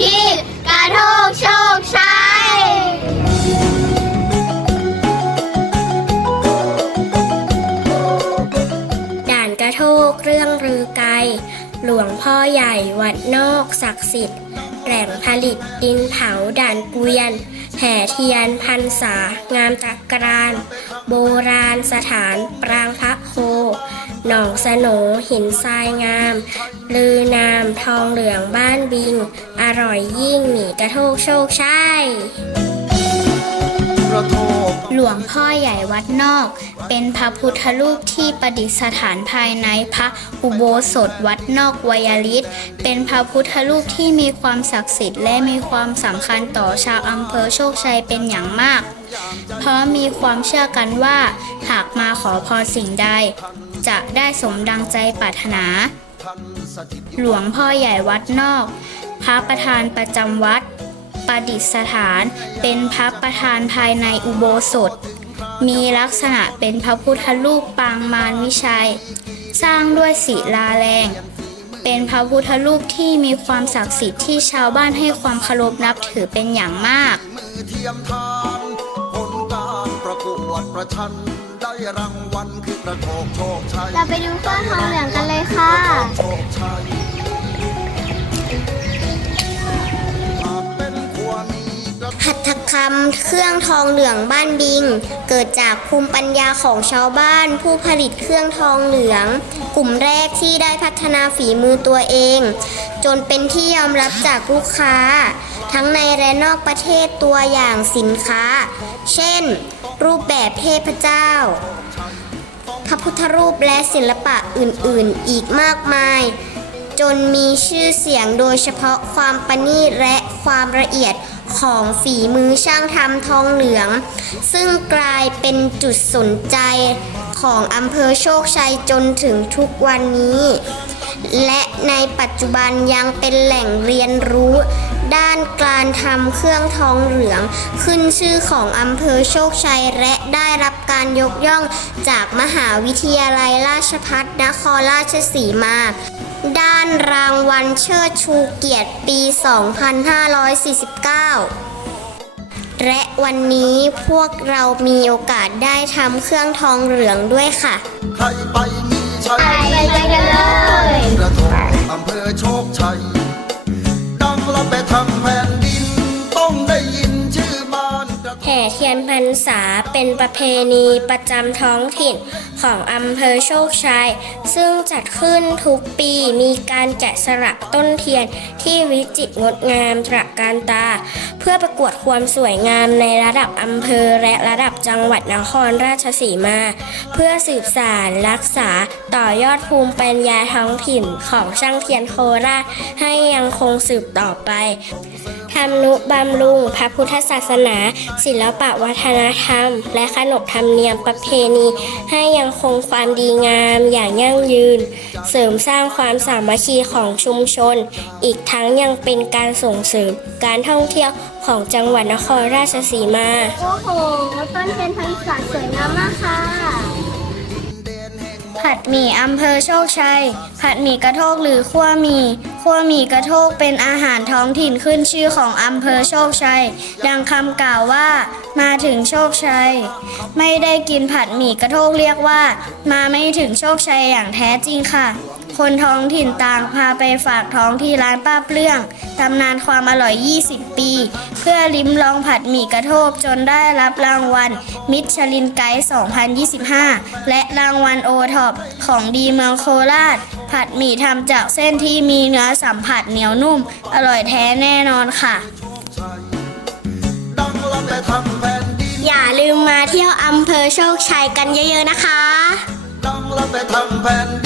ที่กระโทกโชคชัยด่านกระโทกเรื่องรือไกล หลวงพ่อใหญ่วัดนอกศักดิ์สิทธิ์ แหล่งผลิตดินเผาด่านเกวียน แห่เทียนพันษางามจักราน โบราณสถานปราง หนองสโหนหินทรายงาม ลือนามทองเหลืองบ้านบิง อร่อยยิ่งหมีกระโทกโชคชัยหลวงพ่อใหญ่วัดนอก เป็นพระพุทธรูปที่ประดิษฐานภายในพระอุโบสถวัดนอกวยลิศเป็นพระพุทธรูปที่มีความศักดิ์สิทธิ์และมีความสำคัญต่อชาวอำเภอโชคชัยเป็นอย่างมาก เพราะมีความเชื่อกันว่า หากมาขอพรสิ่งใด จะได้สมดังใจปรารถนา หลวงพ่อใหญ่วัดนอก พระประธานประจำวัด ประดิษฐานเป็นพระประธานภายในอุโบสถ มีลักษณะเป็นพระพุทธรูปปางมารวิชัย สร้างด้วยศิลาแรง เป็นพระพุทธรูปที่มีความศักดิ์สิทธิ์ที่ชาวบ้านให้ความเคารพนับถือเป็นอย่างมาก มือเทียมทานผลการประกวดประชัน รางวัลคือกระโทกโชคชัยเราไปดูเครื่องทองเหลืองกันเลยค่ะ โชคชัยหากเป็นขัวมีกระ หัตถกรรมเครื่องทองเหลืองบ้านบิง เกิดจากภูมิปัญญาของชาวบ้านผู้ผลิตเครื่องทองเหลือง กลุ่มแรกที่ได้พัฒนาฝีมือตัวเอง จนเป็นที่ยอมรับจากลูกค้า ทั้งในและนอกประเทศตัวอย่างสินค้า เช่น รูปแบบเทพเจ้า พระพุทธรูปและศิลปะอื่นๆ อีกมากมาย จนมีชื่อเสียงโดยเฉพาะความประณีตและความละเอียดของฝีมือช่างทำทองเหลือง ซึ่งกลายเป็นจุดสนใจของอำเภอโชคชัยจนถึงทุกวันนี้ และในปัจจุบันยังเป็นแหล่งเรียนรู้ ด้านการทำเครื่องทองเหลือง ขึ้นชื่อของอำเภอโชคชัย และได้รับการยกย่องจากมหาวิทยาลัยราชภัฏนครราชสีมาด้านรางวัลเชิดชูเกียรติปี 2549 และวันนี้พวกเรามีโอกาสได้ทำเครื่องทองเหลืองด้วยค่ะ ใครไปมีชัยไปกันเลย อ เทียนพรรษาเป็นประเพณีประจำท้องถิ่นของอำเภอโชคชัย ซึ่งจัดขึ้นทุกปีมีการแกะสลักต้นเทียนที่วิจิตรงดงามตระการตา เพื่อประกวดความสวยงามในระดับอำเภอและระดับจังหวัดนครราชสีมา เพื่อสืบสานรักษาต่อยอดภูมิปัญญาท้องถิ่นของช่างเทียนโคราชให้ยังคงสืบต่อไป ทำนุบำรุง พระพุทธศาสนา ศิลปะวัฒนธรรม และขนบธรรมเนียมประเพณี ให้ยังคงความดีงามอย่างยั่งยืน เสริมสร้างความสามัคคีของชุมชน อีกทั้งยังเป็นการส่งเสริมการท่องเที่ยวของจังหวัดนครราชสีมา โอ้โห ต้นเทียนพรรษาสวยงามมากค่ะ ผัดหมี่อำเภอโชคชัย ผัดหมี่กระโทกหรือขั้วหมี่ขั้วหมี่กระโทกเป็นอาหารท้องถิ่นขึ้นชื่อของอำเภอโชคชัย ดังคำกล่าวว่า มาถึงโชคชัย ไม่ได้กินผัดหมี่กระโทกเรียกว่า มาไม่ถึงโชคชัยอย่างแท้จริงค่ะ คนท้องถิ่นต่างพาไปฝากท้องที่ร้านป้าเปลื้องตำนานความอร่อย 20 ปี เพื่อลิ้มลองผัดหมี่กระโทกจนได้รับรางวัล มิชลินไกด์ 2025 และรางวัลโอท็อปของดีเมืองโคราช ผัดหมี่ทำจากเส้นที่มีเนื้อสัมผัสเหนียวนุ่ม อร่อยแท้แน่นอนค่ะ อย่าลืมมาเที่ยวอำเภอโชคชัยกันเยอะๆนะคะดังลไปทั้งแผ่นดิน